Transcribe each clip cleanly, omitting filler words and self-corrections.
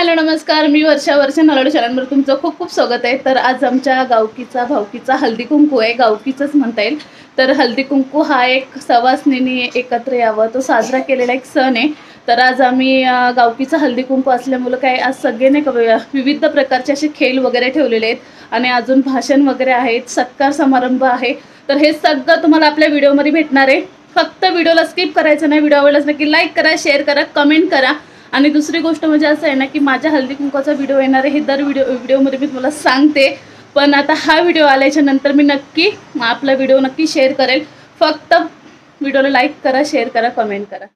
Hello नमस्कार, मी वर्षा नलावडे चॅनलवर तुमचं खूप खूप स्वागत आहे। तर आज आमच्या गावकीचा भावकीचा हळदी कुंकू आहे, गावकीचंच म्हणता येईल। तर हळदी कुंकू हा एक सवासनींनी एकत्र यावं तो साजरा केलेला एक सण आहे। तर आज आम्ही गावकीचा हळदी कुंकू असल्यामुळे काय आज सगळ्यांनी विविध प्रकारचे असे खेळ वगैरे ठेवलेले आहेत आणि अजून भाषण वगैरे आहेत, सत्कार समारंभ आहे। तर हे सगळं तुम्हाला आपल्या व्हिडिओमध्ये भेटणार आहे। फक्त व्हिडिओला स्किप करायचं नाही, व्हिडिओ आवडल्यास नक्की लाईक करा, शेअर करा, कमेंट करा। आणि दुसरी गोष्ट म्हणजे असं आहे ना की माझ्या हळदी कुंकवाचा व्हिडिओ येणार आहे, हे दर व्हिडिओमध्ये मी तुम्हाला सांगते। पण आता हा व्हिडिओ आल्याच्या नंतर मी नक्की आपला व्हिडिओ नक्की शेअर करेल। फक्त व्हिडिओला लाईक करा, शेअर करा, कमेंट करा।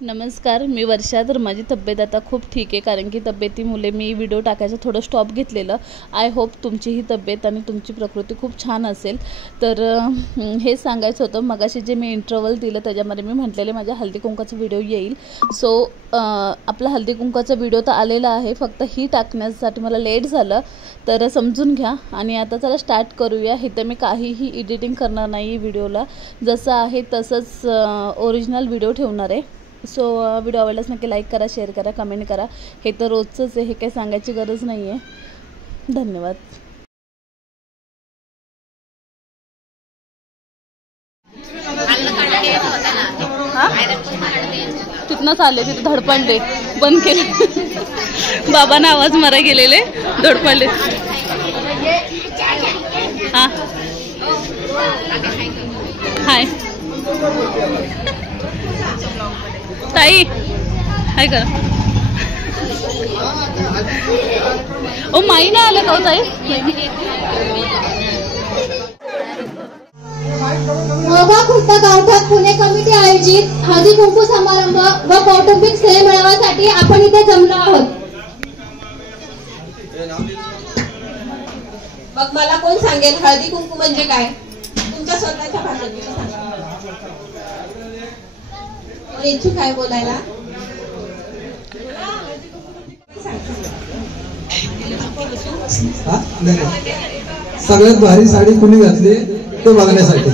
नमस्कार, मी वर्षा। तर माझी तब्येत आता खूप ठीक आहे, कारण की तब्येतीमुळे मी व्हिडिओ टाकायचं थोडं स्टॉप घेतलेलं। आय होप तुमचीही तब्येत आणि तुमची प्रकृती खूप छान असेल। तर हे सांगायचं होतं, मगाशी जे मी इंटरव्हल दिलं त्याच्यामध्ये मी म्हटलेले माझ्या हळदी कुंकवाचा व्हिडिओ येईल। सो आपला हळदी कुंकवाचा व्हिडिओ तर आलेला आहे, फक्त ही टाकण्यासाठी मला लेट झालं, तर समजून घ्या। आणि आता चला स्टार्ट करूया। इथं मी काहीही एडिटिंग करणार नाही, व्हिडिओला जसं आहे तसंच ओरिजिनल व्हिडिओ ठेवणार आहे। सो व्हिडिओ आवडल्यास नक्की लाईक करा, शेअर करा, कमेंट करा। हे तर रोजचंच आहे, हे काही सांगायची गरज नाही आहे। धन्यवाद। तिथनंच आले, तिथे धडपडले, बंद केले बाबांना आवाज मारा गेलेले, धडपडले। हां हाय ताई, हाय करा। ओ माई नाही आलं का हो ताई? मोगा खुर्द गावठाण पुणे कमिटी आयोजित हळदी कुंकू समारंभ व कौटुंबिक स्नेह मेळाव्यासाठी आपण इथे जमलो आहोत। मग मला कोण सांगेल हळदी कुंकू म्हणजे काय? तुमच्या स्वतःच्या भाषेत सांगा। इच्छुक आहे बोलायला? सगळ्यात भारी साडी कुणी घातली ते बघण्यासाठी।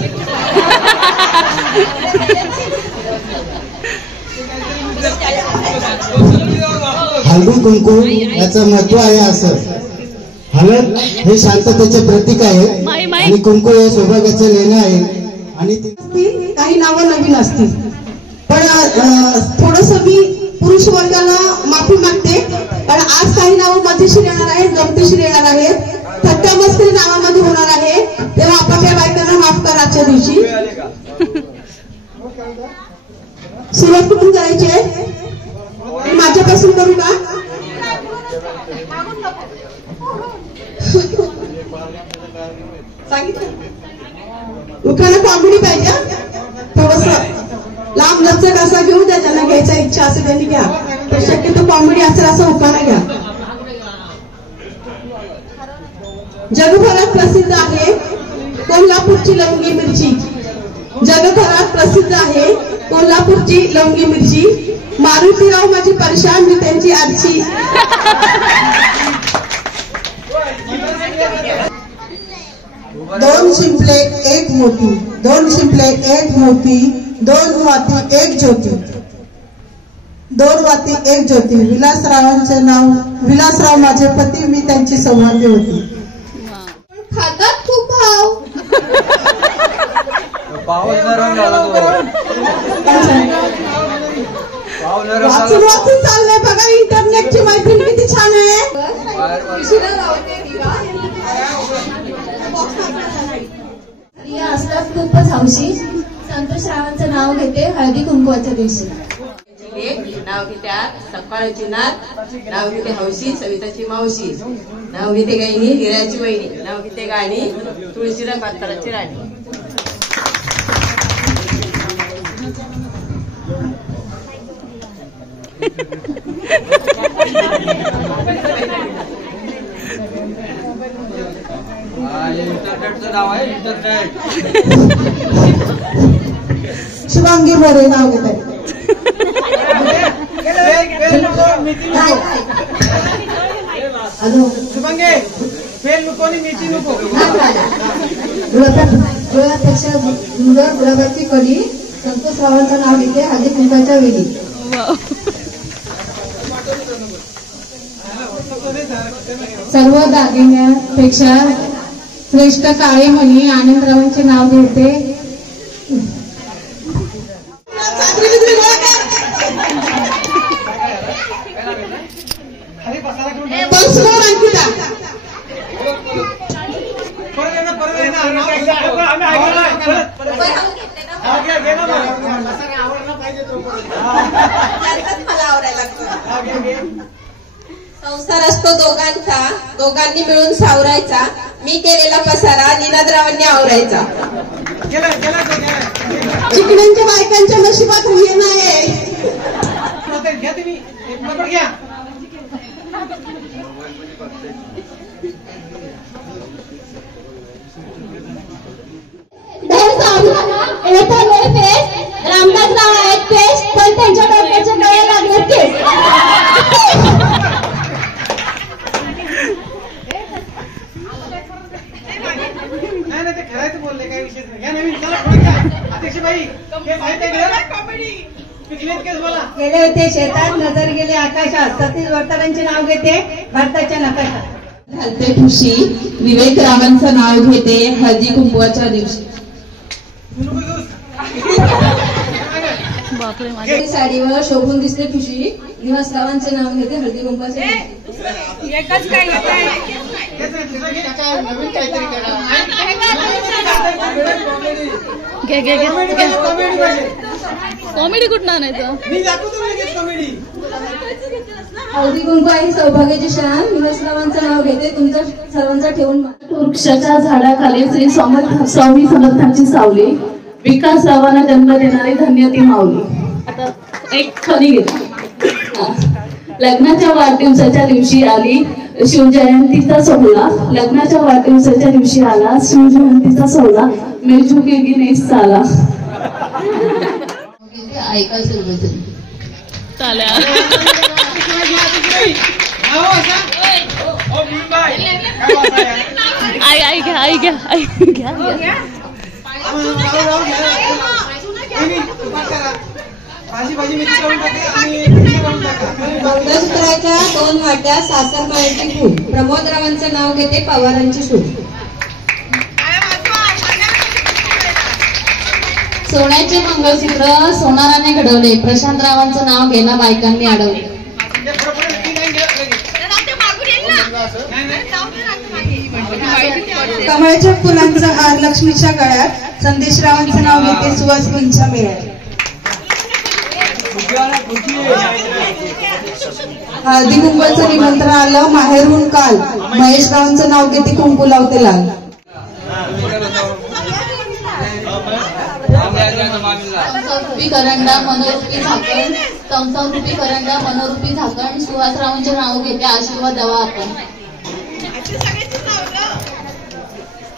हळदी कुंकू याचं महत्व आहे असं। हळद हे शांततेचे प्रतीक आहे आणि कुंकू हे सौभाग्याचे लेणं आहे। आणि काही नावं नवीन असतील, पण थोडस मी पुरुष वर्गाला माफी मागते, कारण आज काही नावं मजेशीर येणार आहेत, गमतीशीर येणार आहेत, थट्टा मस्करी नावामध्ये होणार आहे। तेव्हा आपापल्या बायकांना माफ करा। आजच्या दिवशी सुरुवात कुठून करायची आहे? माझ्यापासून करू का? सांगितलं लोकांना कॉमेडी पाहिजे, थोडस लांब लचक असा घेऊ द्या, ज्यांना घ्यायचा इच्छा असेल त्यांनी घ्या, पण शक्यतो कॉमेडी असेल असं उखाणा घ्या। जगभरात प्रसिद्ध आहे कोल्हापूरची लवंगी मिरची। जगभरात प्रसिद्ध आहे कोल्हापूरची लवंगी मिरची। मारुतीराव माझी परेशान, मी त्यांची आरची। दोन शिंपले एक मोती, दोन शिंपले एक मोती, दोन वाती एक ज्योती, दोन वाती एक ज्योती। विलासरावांचे नाव विलासराव माझे पती, मी त्यांची सौभाग्य होती। खातात खूप भाव। वाचून वाचून चाललंय बघा, इंटरनेटची मैत्रीण किती छान आहे। रिया असतात खूपच हौशी, संतोष रावांचं नाव घेते हळदी कुंकवाच्या दिवशी। नाव घेत्यात सकाळची नात, नाव घेते हौशी सविताची मावशी, नाव घेते गायनी हिऱ्याची वहिनी, नाव घेते गाणी तुळशीराम पात्राची राणी। इंटरनेटचं नाव आहे, इंटरनेट। शिवांगी मोरे नाव घेत आहे। शुभांगी फेल नको आणि मेथी नको। गुलाबापेक्षा गुलाबाची कडी संतोष रावांचं नाव घेते हळदी कुंकवाच्या वेळी। सर्व दागिन्यापेक्षा श्रेष्ठ काळे मणी आनंदरावांचे नाव घेते. संसार असतो दोघांचा, दोघांनी मिळून सावरायचा. मी केलेला पसारा निनादरावांनी आवरायचा. चिकण्यांच्या बायकांच्या नशिबात हे नाही. रामदासराव आहेत पेश, पण त्यांच्या डोक्याच्या गळ्या लागलेत केस. गेले होते शेतात, नजर गेले आकाशात. सतीश वरतरांचे नाव घेते भारताच्या नकाशात. घालते ठुशी विवेक रावांचं नाव घेते हळदी कुंकवाच्या दिवशी. साडीवर शोभून दिसते ठुशी निवासरावांचे नाव घेते हळदी कुंकवाच्या दिवशी. कॉमेडी कुठं आणायचं. हळदी कुंकू आहे सौभाग्याची शान निवासरावांचं नाव घेते तुमच्या सर्वांचा ठेवून. वृक्षाच्या झाडाखाली श्री स्वामी समर्थांची सावली विकासरावांना जन्म देणारी धन्य ती माऊली. आता एक खरी घेते. लग्नाच्या वाढदिवसाच्या दिवशी आली शिवजयंतीचा सोहळा. लग्नाच्या वाढदिवसाच्या दिवशी आला शिवजयंतीचा सोहळा. मेजू गेली नेस चाला. ऐका सर्वजण चाल्या आई घ्या आई घ्या आई घ्या. मंगळसूत्राच्या 2 वाट्या सासरमाळ्याची फूल प्रमोदरावांचं नाव घेते पवारांची सूट. सोन्याचे मंगळसूत्र सोनाराने घडवले प्रशांतरावांचं नाव घेणं बायकांनी अडवले. कमळाच्या फुलांचा हार लक्ष्मीच्या गळ्यात संदेशरावांचं नाव घेते सुवासिनींच्या मेळ्यात. हळदी कुंकवाचं निमंत्रण आलं माहेरून काल महेशरावांचं नाव घेते कुंकू लावते लाल. रूपी करंडा मनोरूपी झाकण रूपी करंडा मनोरूपी झाकण सुहासरावांचे नाव घेते आशीर्वाद द्यावा आपण.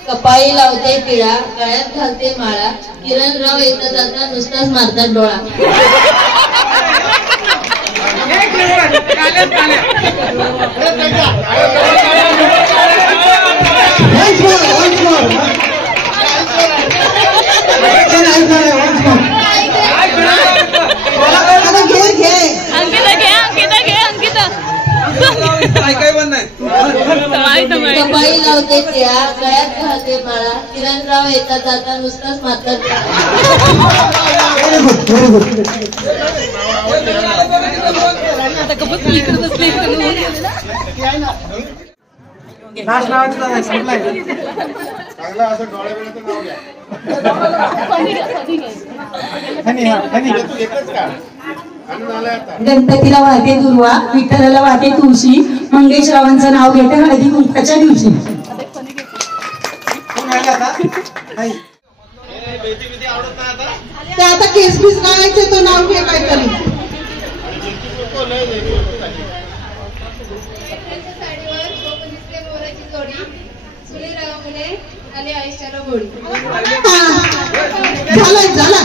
कपाळी लावते टिळा गळ्यात घालते माळा किरणराव येता जाता नुसताच मारतात डोळा. कपाळी लावते टिळा गळ्यात घालते माळा किरणराव येता जाता नुसताच मारतात. गणपतीला वाहते दुर्वा विठ्ठलाला वाहते तुळशी मंगेशरावांचं नाव घेते हळदी कुंकवाच्या दिवशी. ते आता केस बीस गाळायचे तो नाव घे काहीतरी. झाला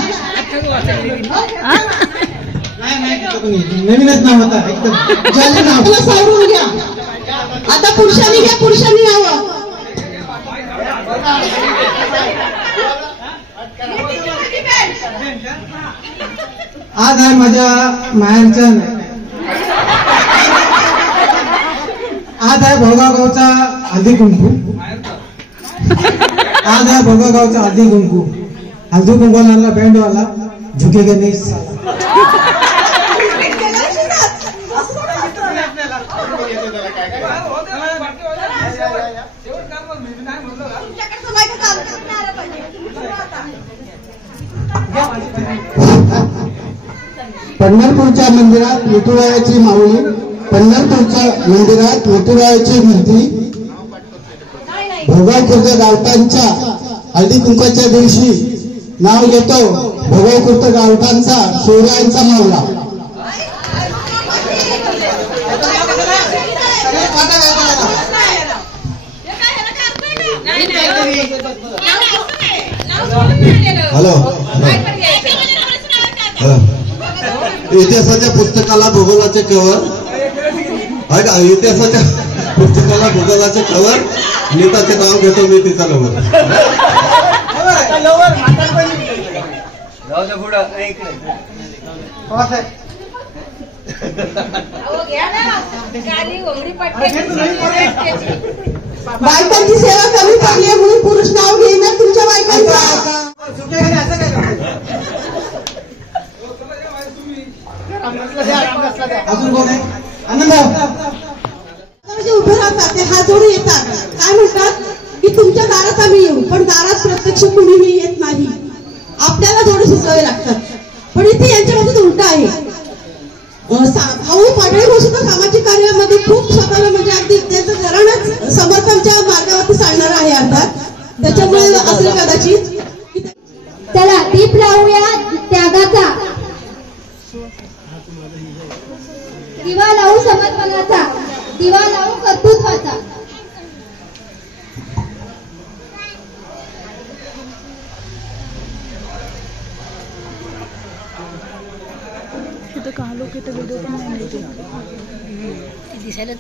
नवीनच नाव होता एकदम झालं नाव सावरून घ्या. आता पुरुषांनी घ्या पुरुषांनी नाव. आज आहे माझ्या माहेरचा आज आहे भोगाव गावचा हळदी कुंकू. आज आहे भोगाव गावचा हळदी कुंकू. हळदी कुंकूला बँडवाला झुकेगा नहीं साला. पंढरपूरच्या मंदिरात विठुरायाची माऊली, पंढरपूरच्या मंदिरात विठुरायाची मूर्ती. भोगावखुर्द गावठाणच्या हळदी कुंकाच्या दिवशी नाव घेतो भोगावखुर्द गावठाणचा शिवरायांचा मावळा. हॅलो, इतिहासाच्या पुस्तकाला भूगोलाचे कवर आहे का? इतिहासाच्या पुस्तकाला भूगोलाचे कवर. नेताचे नाव घेतो मी तिचा लवर. बायकांची सेवा कमी पडली म्हणून पुरुष नाव घेणार तुमच्या बायकांचा. अजून कोण आहे? आनंद जे उभे राहतात ते हात जोडून येतात. काय म्हणतात की तुमच्या दारात आम्ही येऊ, पण दारात प्रत्यक्ष कुणीही येत नाही. आपल्याला जोडे सुचवावे लागतात. पण इथे यांच्यामध्ये उलट आहे. भाऊ पाडळे भाऊ सुद्धा सामाजिक कार्यामध्ये खूप स्वतःला म्हणजे अगदी त्यांचं घराणंच समर्थांच्या मार्गावरती चालणार आहे अर्थात. त्याच्यामुळे असेल कदाचित. चला दीप लावूया त्यागाचा, दिवा लावू समर्पणाचा, दिवा लावू कर्तृत्वाचा. दिसायला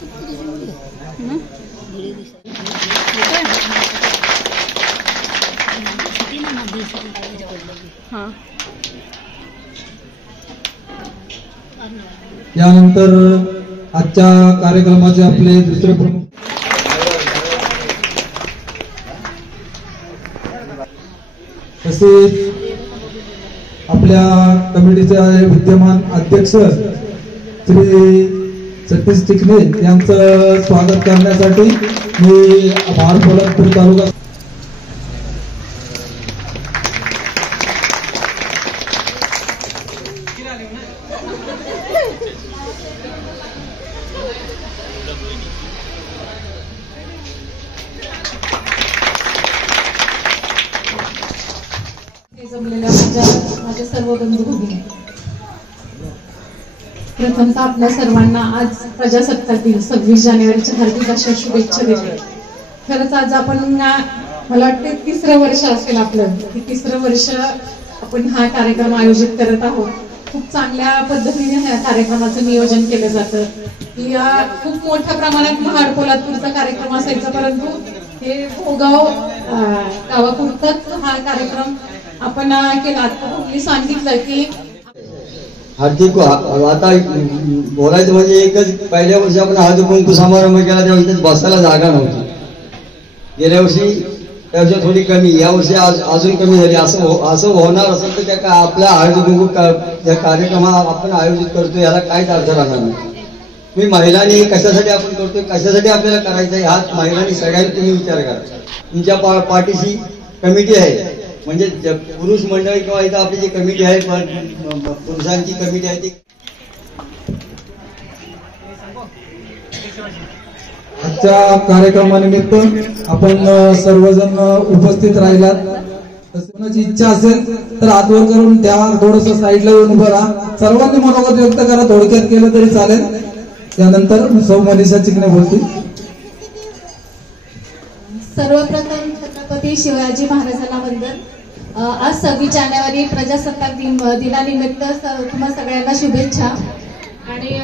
यानंतर आजच्या कार्यक्रमाचे आपले दुसरे प्रमुख तसेच आपल्या कमिटीचे विद्यमान अध्यक्ष श्री सतीश चिकणे यांचं स्वागत करण्यासाठी मी पोलादपूर तालुका जमलेल्या माझ्या सर्व बंधू भगिनी, प्रथमतः आपल्या सर्वांना आज प्रजासत्ताक दिन 26 जानेवारीच्या हार्दिक अशा शुभेच्छा देते. खरंच आज आपण मला वाटते 3रं वर्ष असेल आपलं, की 3रं वर्ष आपण हा कार्यक्रम आयोजित करत आहोत. खूप चांगल्या पद्धतीने ह्या कार्यक्रमाचं नियोजन केलं जातं. की खूप मोठ्या प्रमाणात महाड पोलादपूरचा कार्यक्रम असायचा, परंतु हे भोगाव गावापुरताच हा कार्यक्रम आपण केला. तुम्ही सांगितलं की हार्दिक आता बोलायचं म्हणजे एकच, पहिल्या वर्षी आपण हळदी कुंकू समारंभ केला त्या वर्षी बसायला जागा नव्हती. गेल्या वर्षी त्यापेक्षा थोडी कमी, या वर्षी अजून कमी झाली. असं होणार असेल तर त्या आपल्या हळदी कुंकू ज्या कार्यक्रमाला आपण आयोजित करतो याला काहीच अर्थ राहणार नाही. मी महिलांनी कशासाठी आपण करतोय, कशासाठी आपल्याला करायचं आहे, हा महिलांनी सगळ्यांनी तुम्ही विचार करा. तुमच्या पाठीशी कमिटी आहे, म्हणजे पुरुष मंडळी किंवा इथं आपली जी कमिटी आहे, पुरुषांची कमिटी आहे ती. आजच्या कार्यक्रमानिमित्त आपण सर्वजण उपस्थित राहिलात. कोणाची इच्छा असेल तर हात वर करून त्या थोडस साईडला येऊन उभं राहा. सर्वांनी मनोगत व्यक्त करा, थोडक्यात केलं तरी चालेल. त्यानंतर सौ मनीषा चिकणे बोलतील. सर्वप्रथम छत्रपती शिवाजी महाराजांना वंदन. आज 26 जानेवारी प्रजासत्ताक दिनानिमित्त तुम्हा सगळ्यांना शुभेच्छा. आणि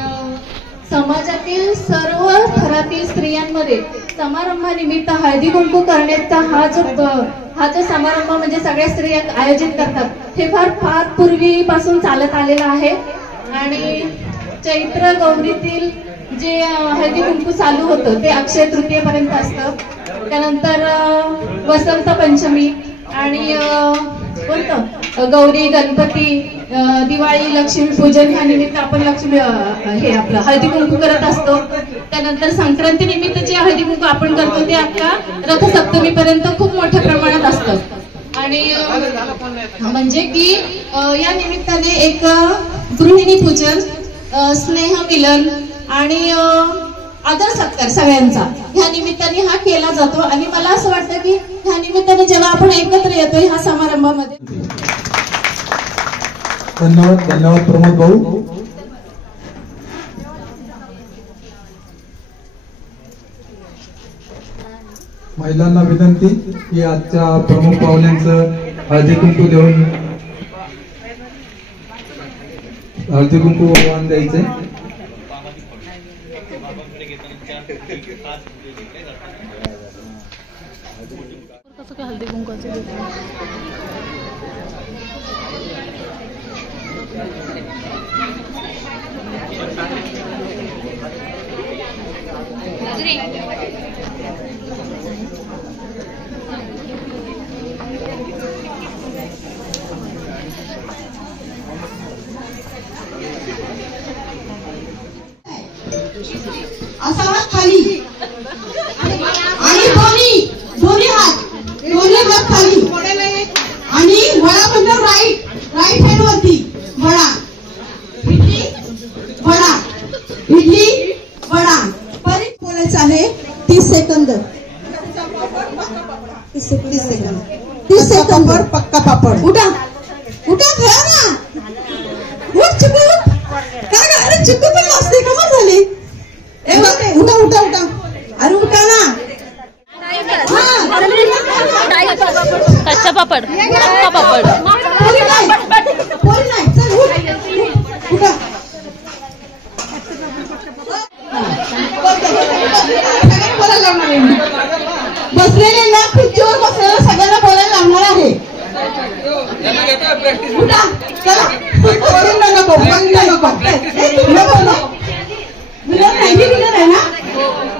समाजातील सर्व थरातील स्त्रियांमध्ये समारंभानिमित्त हळदी कुंकू करण्याचा हा जो समारंभ म्हणजे सगळ्या स्त्रिया आयोजित करतात हे फार पूर्वीपासून चालत आलेलं आहे. आणि चैत्र गौरीतील जे हळदी कुंकू चालू होतं ते अक्षय तृतीयेपर्यंत असतं. त्यानंतर वसंत पंचमी आणि कोणतं गौरी गणपती दिवाळी लक्ष्मीपूजन ह्या निमित्त आपण लक्ष्मी हे आपलं हळदी कुंकू करत असतो. त्यानंतर संक्रांती निमित्त जे हळदी कुंकू आपण करतो ते आपल्या रथसप्तमी पर्यंत खूप मोठ्या प्रमाणात असतं. आणि म्हणजे की या निमित्ताने एक गृहिणी पूजन स्नेह मिलन आणि आदर सत्कार सगळ्यांचा ह्या निमित्ताने हा केला जातो. आणि मला असं वाटतं की ह्या निमित्ताने जेव्हा आपण एकत्र येतो ह्या समारंभामध्ये. धन्यवाद. धन्यवाद प्रमोद भाऊ. महिलांना विनंती की आजच्या प्रमुख पाहुण्यांचं हळदी कुंकू देऊन हळदी कुंकू वाहन द्यायचंय. हल्दी कुंकवाचं असा हात खाली आणि दोन्ही हात खाली आणि वळा म्हणजे राईट हँड वरती वळा इडली वडा. परत बोलायचं आहे 30 सेकंद 30 सेकंद पक्का पापड. उठा खेळा ना. उठ चिकू. काय अरे चिकू पण असते कमाल झाली. उठा अरे उठा ना. कच्चा पापड पक्का पापड. उठा. बसलेल्यांना खुर्चीवर बसलेल्या सगळ्यांना बोलायला लागणार आहे. उठा चला. नको विनर आहे ना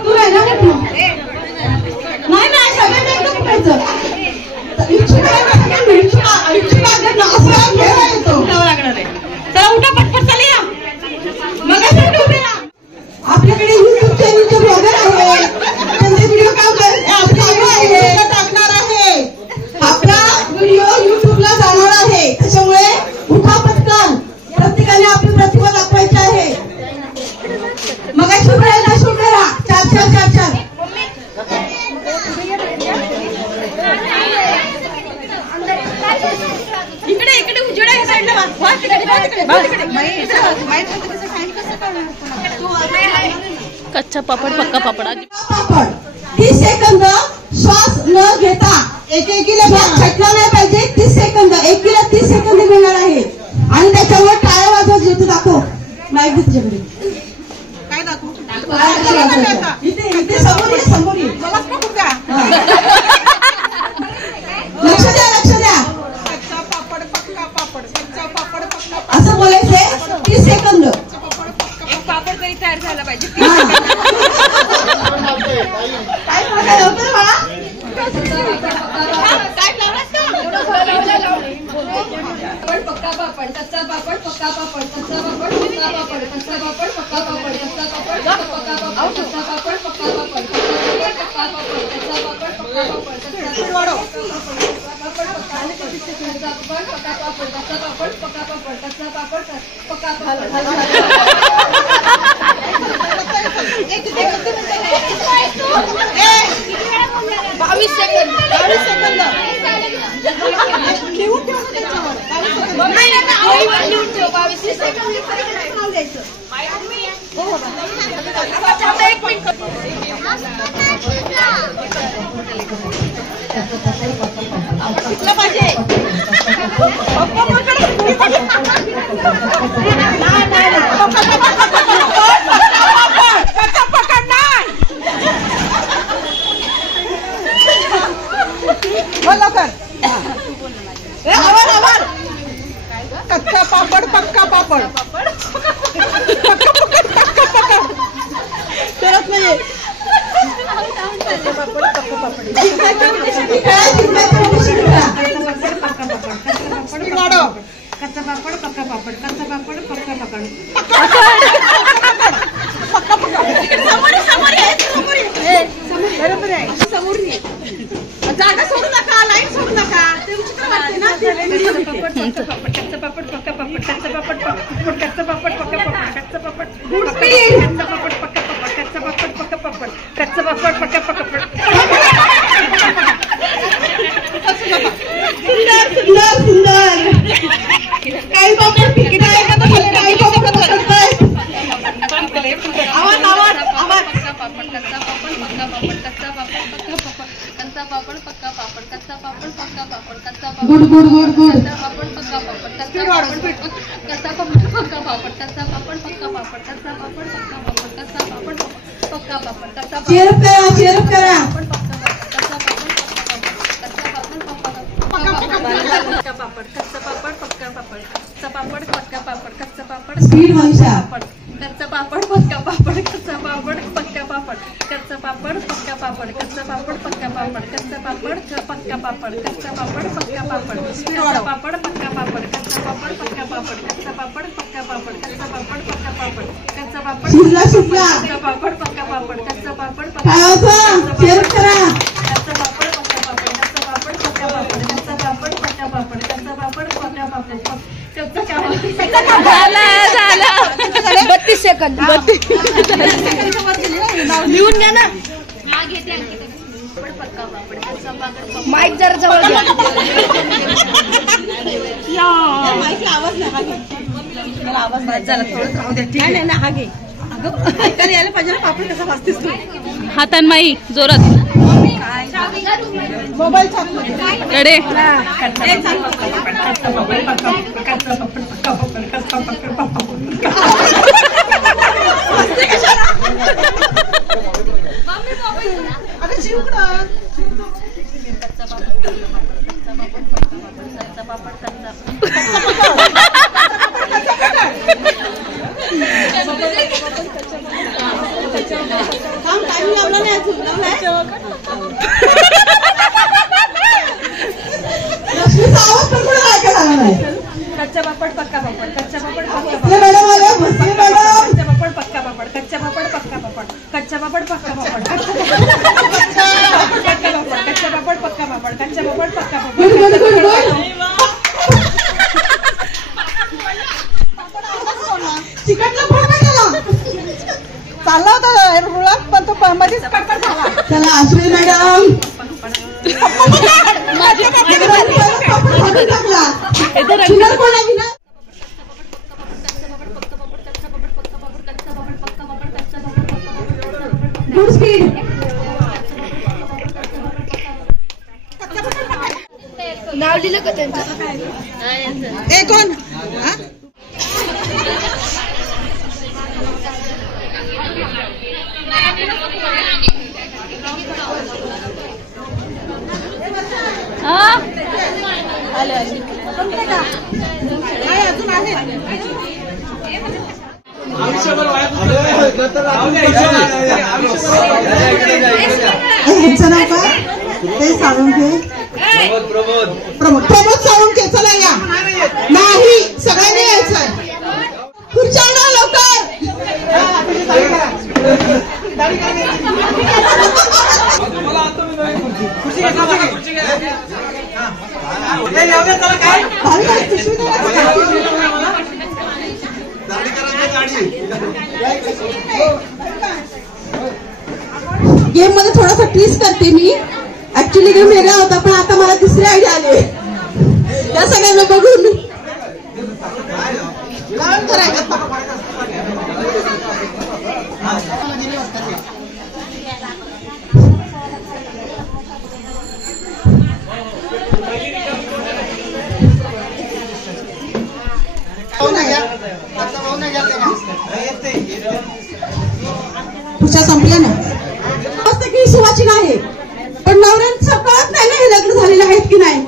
तू आहे ना. नाही सगळ्यांना एकदम उठायचं. चला उठा पटपट चला या. आपल्याकडे युट्यूब चॅनलचे ब्लॉगर आहे. त्यांचे व्हिडिओ टाकणार आहे. आपला व्हिडिओ युट्यूबला जाणार आहे. त्याच्यामुळे उठा पटकन. प्रत्येकाने आपली प्रतिभा दाखवायची आहे. मग शुभ राहा शुभ राहा. चार इकडे उजेड आहे साईडला. कच्चा पापड पक्का पापड. 30 सेकंद श्वास न घेता एकीला छटला नाही पाहिजे. 30 सेकंद एकीला 30 सेकंद मिळणार आहे. आणि त्याच्यावर टाळ्या वाजवत जेवतो. दाखव माहिती तुझ्याकडे काय दाखवू. इथे समोर लक्ष द्या. असं बोलायचंय. 30 सेकंद एक पापड तरी तयार झाला पाहिजे. काय पक्का पापड कच्चा पापड पक्का पापड कच्चा पापड पक्का पापड कच्चा पापड पक्का पापड कच्चा पापड पक्का पापड कच्चा पापड पक्का पापड कच्चा पापड कच्चा पापड पक्का पापड कच्चा पापड कच्चा पापड पक्का पापड. कच्चा पापड पक्का पापड करत नाहीये. कच्चा पापड पक्का पापड कच्चा पापड पक्का पापड बरोबर आहे. समोर जागा सोडू नका, लाईन सोडू नका. ते विचित्र वाटते ना. कच्चा पापड पक्का पापड कच्चा पापड कच्चा पापड पक्का पापड कच्चा पापड कच्चा पापड पक्का पापड कच्चा पापड पक्का पापड कच्चा पापड पक्का पापड. सुंदर सुंदर सुंदर. काही पापड तिकीट आहे का? तर काही पापड पकडताय. आवाज आवाज आवाज. कच्चा पापड पक्का पापड कच्चा पापड कच्चा पापड पक्का पापड कच्चा पापड पक्का पापड कच्चा पापड गुड गुड गुड गुड. पापड पक्का पापड कच्चा पापड कच्चा पापड पक्का पापड कच्चा पापड पक्का पापड कच्चा पापड पक्का पापड कच्चा पापड पक्का पापड कच्चा चेअर करा चेअर करा. स्पीड व्हायचा. कच्चा पापड पक्का पापड कच्चा पापड पक्का पापड कच्चा पापड पक्का पापड कच्चा पापड पक्का पापड कच्चा पापड पक्का पापड कच्चा पापड पक्का पापड कच्चा पापड पक्का पापड कच्चा पापड पक्का पापड कच्चा पापड पक्का पापड कच्चा पापड पक्का पापड कच्चा पापड सुटला सुटला. कच्चा पापड पक्का पापड कच्चा पापड काय होतं? चेअर करा. कच्चा पापड पक्का पापड कच्चा पापड पक्का पापड कच्चा पापड पक्का पापड कच्चा पापड पक्का पापड झालं 32 सेकंद. लिहून घ्या ना. माईक जरा जवळ घ्या. आवाज नाही जरा थोडं राहू द्या. ठीक आहे ना. हा घे. अगं ऐकायला यायला पाहिजे ना. पापड कसा वाचतेस तू? हातान माई जोरात. मोबाईल छापला कडे. टाइम लावला नाही अजून. लक्ष्मीचा आवाज पण कुठे ऐकायला आला नाही. कच्चा पापड पक्का पापड कच्चा पापड पक्का पापड मॅडम आल्या. भोसले मॅडम. कच्चा पापड पक्का पापड कच्चा पापड पक्का पापड कच्चा पापड पक्का पापड कच्चा पापड पक्का पापड कच्चा पापड पक्का पापड. गुड गुड गुड गुड. चिकटला फोन काय झाला? चालला होता रुळात पण तो मध्येच कटकट झाला. चला आश्रय मॅडम. Good speed. नाव लिहिलं का त्यांचं? ए कोण? अजून आहे. ह्यांचं नाव काय? ते साळुंखे. प्रमोद साळुंखे. चला या. नाही सगळ्यांनी यायचंय. खुर्च्या आणा लवकर. गेम मध्ये थोडासा ट्विस्ट करते मी. ऍक्च्युली गेम वेगळा होता पण आता मला दुसरी आयडिया आली. या सगळ्यांना बघून खुशा संपल्या ना. मस्त की सुवाचिन आहे पण नवऱ्यांचं कळत नाही ना हे लग्न झालेले आहेत की नाही.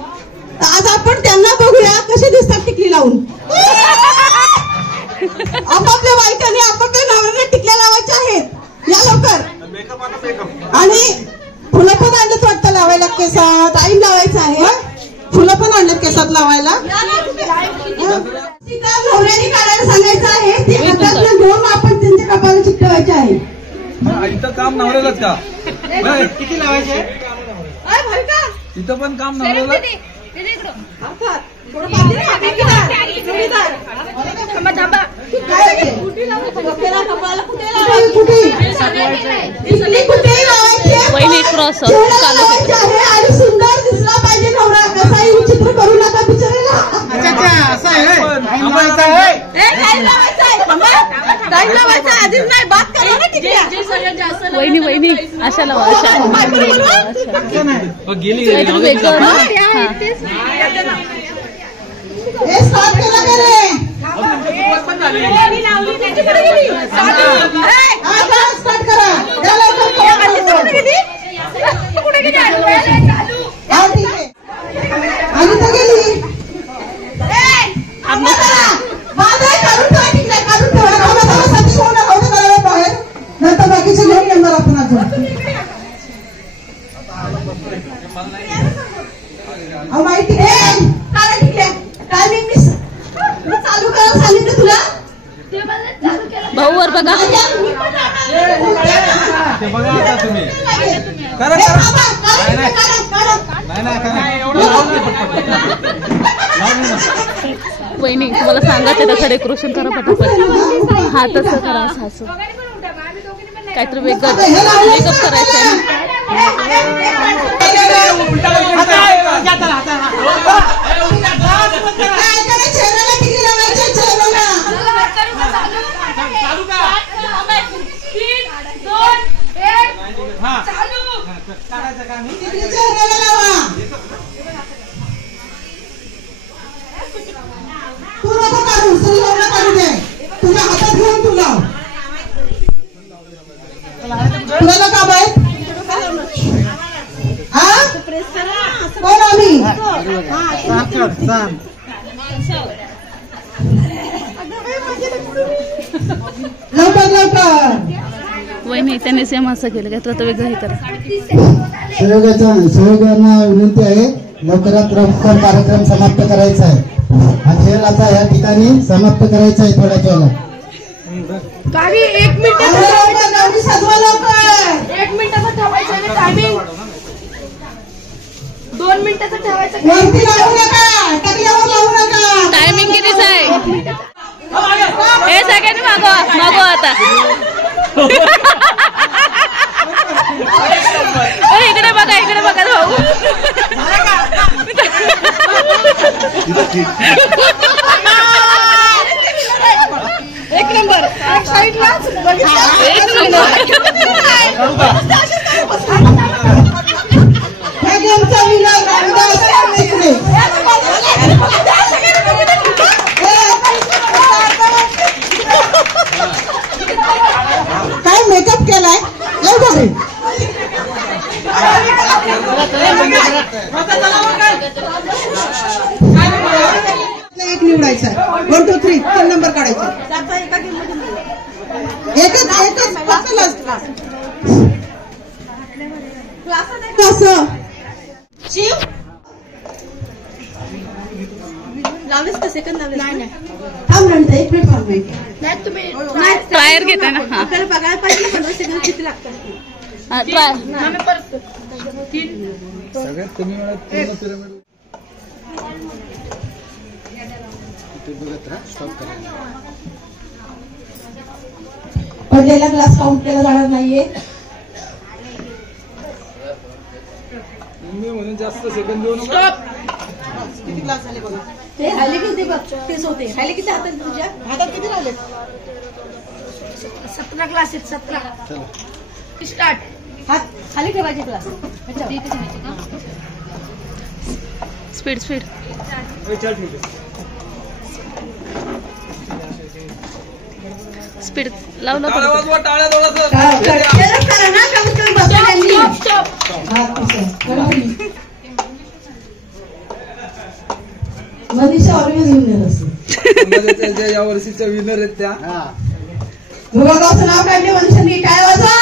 आज आपण त्यांना बघूया कसे दिसतात टिकली लावून. आपापल्या बायकांनी आपापल्या नवऱ्यांना टिकल्या लावायच्या आहेत. या लवकर. आणि फुलं पण आणत वाटतं लावायला केसात. टाईम लावायचा आहे. फुलं पण आणत केसात लावायला. नवऱ्याने काढायला सांगायचं आहे. ते हातातलं घेऊन आपण त्यांच्या कपाळाला चिकटवायचे आहे. इथं काम नवऱ्यालाच का? किती लावायचे? इथं पण काम नवऱ्याला. वहिनी क्रॉस आणि सुंदर दिसला पाहिजे नवरा. कसाही विचित्र करू नका बिचारायला. वहिनी वहिनी अशा लावा अशा हे स्टार्ट केला का रे? स्टार्ट करा. आणि तर गेली. काढून ठेवा बाहेर. नंतर बाकीचे घेऊन येणार आपण अजून. माहिती आहे टायमिंग चालू करायला सांगितलं तुला. भाऊ वर बघा. वहिनी तुम्हाला सांगायचं तसं डेकोरेशन करा पटापट. हा तसं करा असं काहीतरी वेगळं मेकअप करायचं आहे तू नको काढू. काढू दे. तुझ्या हातात घेऊन तू लाव. तुला का बाय? कोण आम्ही? लवकर लवकर. वहिनी त्याने सेम असं केलं का तर वेगळं हे करा. सहयोगांना विनंती आहे लवकरात लवकर कार्यक्रम समाप्त करायचा आहे. हा खेळ आता या ठिकाणी समाप्त करायचा आहे थोड्याच वेळेला. 1 मिनिट सजवा लवकर. 1 मिनिटाचं ठेवायचं टायमिंग. 2 मिनिटाचं ठेवायचं. वरती लावू नका. टकल्यावर लावू नका. टायमिंग कितीच आहे? हे सगळ्यांनी मागवा आता. इकडे बघा भाऊ. एक नंबर. काय मेकअप केलाय? एक निवडायचा. 1 2 3 3 नंबर काढायचा. एकच लावलेस का सेकंड लावलेस? नाही थांब नंतर 1 मिनिट थांब. नाही तुम्ही ट्रायर घेता ना. आपल्याला बघायला पाहिजे 15 सेकंड किती लागतात. सगळ्यात कमी वेळात पूर्ण पिरामिड पडलेला ग्लास काउंट केला जाणार नाहीये. म्हणून जास्त सेकंद देऊ नका. किती ग्लास झाले बघा. ते हायले किती बघ. तेच होते. हायले किती हातात तुझ्या? हातात किती राहिले? 17 ग्लास आहेत. 17. स्टार्ट. हात खाली ठेवायचे ग्लास. स्पीड चल ठीक आहे. स्पीड लावलं. मनीषा ऑलवेज विनर असते. या वर्षीच्या विनर आहेत त्या. गावचं नाव काढले मनीषांनी. काय वाजा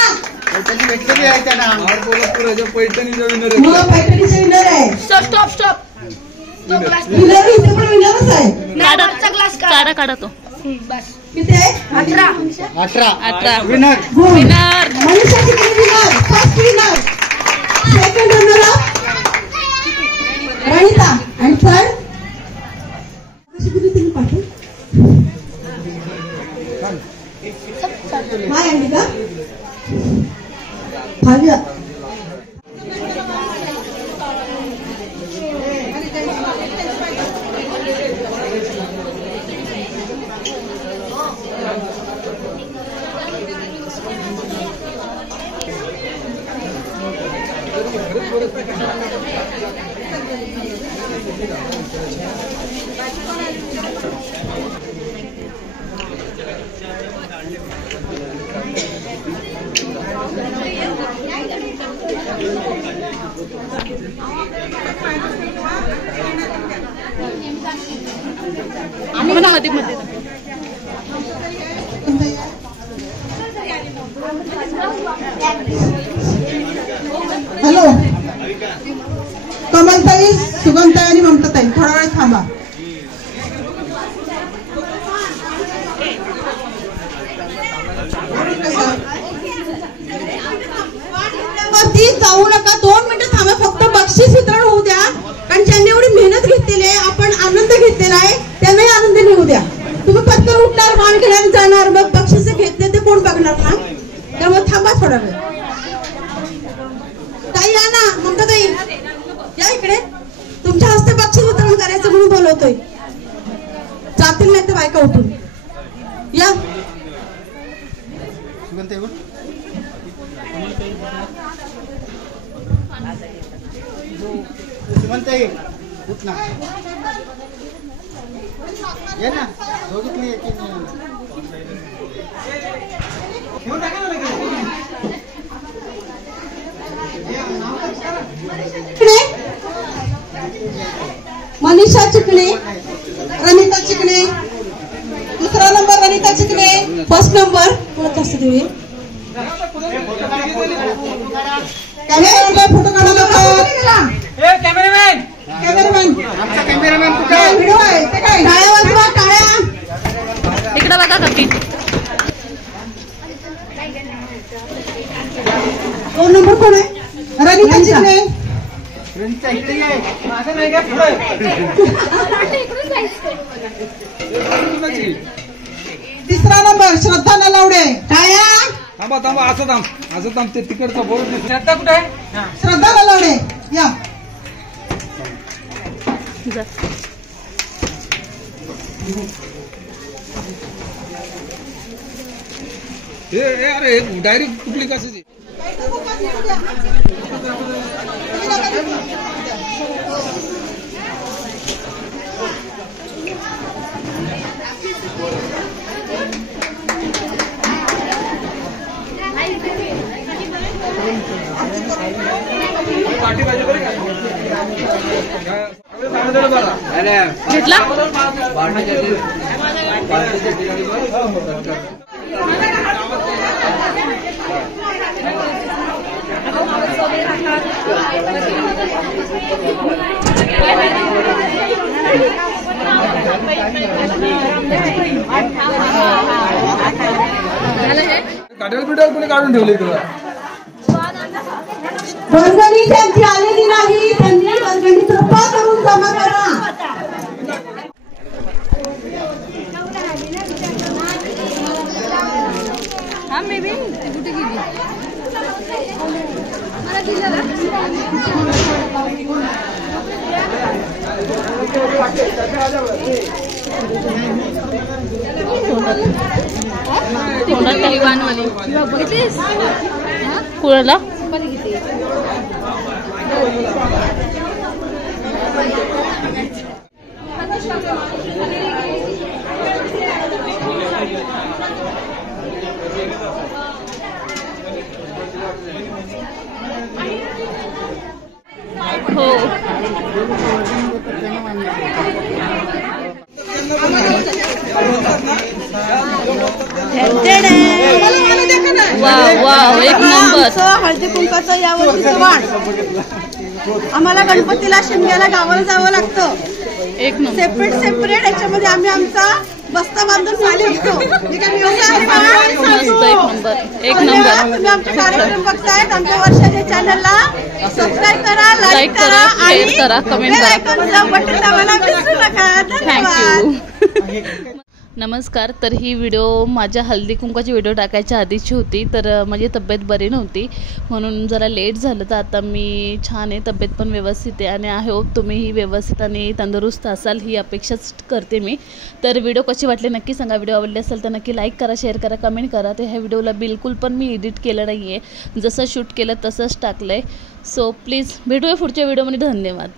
पैठणीचा विनर आहे. स्टॉप विनर इथे पण विनरच आहे. काढा काढा तो किती आहे? 18 winner. Manisha Chikne winner, first winner. Second runner up Ranita आणि थर्ड हाय अंबिका भाव्या. हॅलो कमलताई, सुगंधताई आणि ममताताई थोडा वेळ थांबा. वरती जाऊ नका, 2 मिनिटं थांबा. फक्त बक्षीस वितरण होऊ द्या, कारण ज्यांनी एवढी मेहनत घेतलेली आहे, आपण आनंद घेतलेला आहे, त्यांनाही आनंद घेऊ द्या. तुम्ही पटकन उठणार, मान घेणार जाणार, मग बक्षीस घेतले ते कोण बघणार ना. त्यामुळे थांबा थोडा वेळ. ताई या ना, ममता ताई या इकडे. तुमच्या हस्ते बक्षीस वितरण करायचं म्हणून बोलवतोय. जातील नाही तर बायका उठून या. सुमनताई उठ ना, ये ना, दोघीतली येते. मनीषा चिकणे, रणिता चिकणे, दुसरा नंबर रणिता चिकणे, फर्स्ट नंबर कसं देऊ. कॅमेरामॅन फोटो काढा लवकर. कॅमेरामॅन आमचा कॅमेरामॅन कुठे आहे? व्हिडिओ आहे ते काय? टाळ्या वाजवा, टाळ्या. इकडे बघा काकी. 2 नंबर कोण आहे? रणिता चिकणे. रणिता इकडे आहे. माझं नाही का पुढे. तिसरा नंबर श्रद्धा नलावडे. टाळ्या. थांबा असं थांब ते तिकडचा बोर्ड. श्रद्धा कुठे आहे? श्रद्धा नलावडे या. अरे डायरेक्ट कुठली कशाची? घेतला काढेल बिडेल कोणी काढून ठेवले तुला? वर्गणी त्यांची आलेली नाही, त्यांनी वर्गणी कृपा करून जमा करा. कुणाला हो वाव वाव एक नंबर. उत्सव हळदी कुंकाचा यावर्षीचं वाण आम्हाला गणपतीला शिमग्याला गावाला जावं लागतं. सेपरेट याच्यामध्ये आम्ही आमचा बस्ता बांधून खाली असतो. तुम्ही आमचे कार्यक्रम बघतायत. आमच्या वर्षाच्या चॅनलला सबस्क्राईब करा, लाईक करा आणि कमेंट करा. बटन दाबायला विसरू नका. धन्यवाद. नमस्कार. तर ही व्हिडिओ माझ्या हल्दी कुंकाची व्हिडिओ टाकायच्या आधीची होती. तर माझी तब्येत बरी नव्हती म्हणून जरा लेट झालं. तर आता मी छान आहे, तब्येत पण व्यवस्थित आहे आणि आय होप तुम्हीही व्यवस्थित आणि तंदुरुस्त असाल ही अपेक्षाच करते मी. तर व्हिडिओ कशी वाटली नक्की सांगा. व्हिडिओ आवडली असेल तर नक्की लाईक करा, शेअर करा, कमेंट करा. तर ह्या व्हिडिओला बिलकुल पण मी एडिट केलं नाही आहे, जसं शूट केलं तसंच टाकलं आहे. सो प्लीज भेटूया पुढच्या व्हिडिओमध्ये. धन्यवाद.